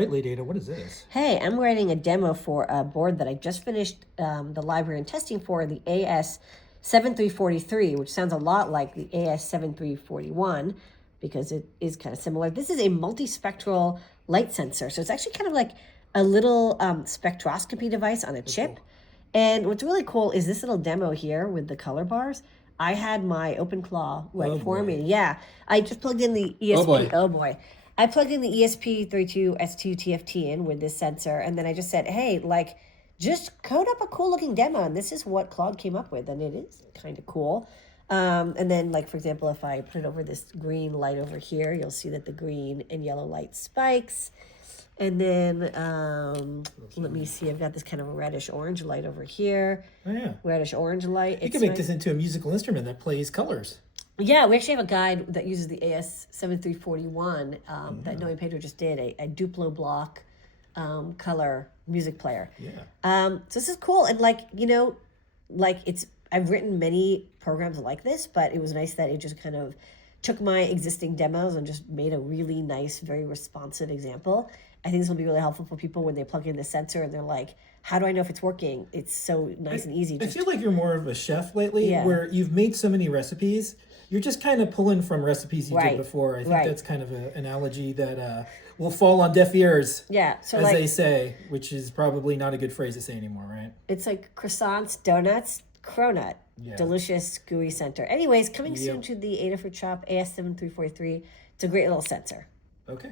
right, Ladyada, what is this? Hey, I'm writing a demo for a board that I just finished the library and testing for, the AS7343, which sounds a lot like the AS7341 because it is kind of similar. This is a multi-spectral light sensor. So it's actually kind of like a little spectroscopy device on a chip. Cool. And what's really cool is this little demo here with the color bars. I had my OpenClaw right for me. Yeah, I just plugged in the ESP. Oh boy. I plugged in the ESP32-S2 TFT in with this sensor, and then I just said, hey, like, just code up a cool looking demo. And this is what Claude came up with, and it is kind of cool. And then, like, for example, if I put it over this green light over here, you'll see that the green and yellow light spikes. And then, let me see, I've got this kind of a reddish-orange light over here. Oh, yeah. Reddish-orange light. You can make this into a musical instrument that plays colors. Yeah, we actually have a guide that uses the AS7341 that Noe and Pedro just did, a DUPLO block color music player. Yeah. So this is cool. And like, you know, like I've written many programs like this, but it was nice that it just kind of took my existing demos and just made a really nice, very responsive example. I think this will be really helpful for people when they plug in the sensor and they're like, how do I know if it's working? It's so nice and easy. I feel like you're more of a chef lately, Yeah. where you've made so many recipes. You're just kind of pulling from recipes you Right. did before. I think Right. that's kind of an analogy that will fall on deaf ears, Yeah, so as like they say, which is probably not a good phrase to say anymore, right? it's like croissants, donuts, cronut. Yeah. Delicious, gooey center. Anyways, coming Yep. soon to the Adafruit shop, AS7343. It's a great little sensor. Okay.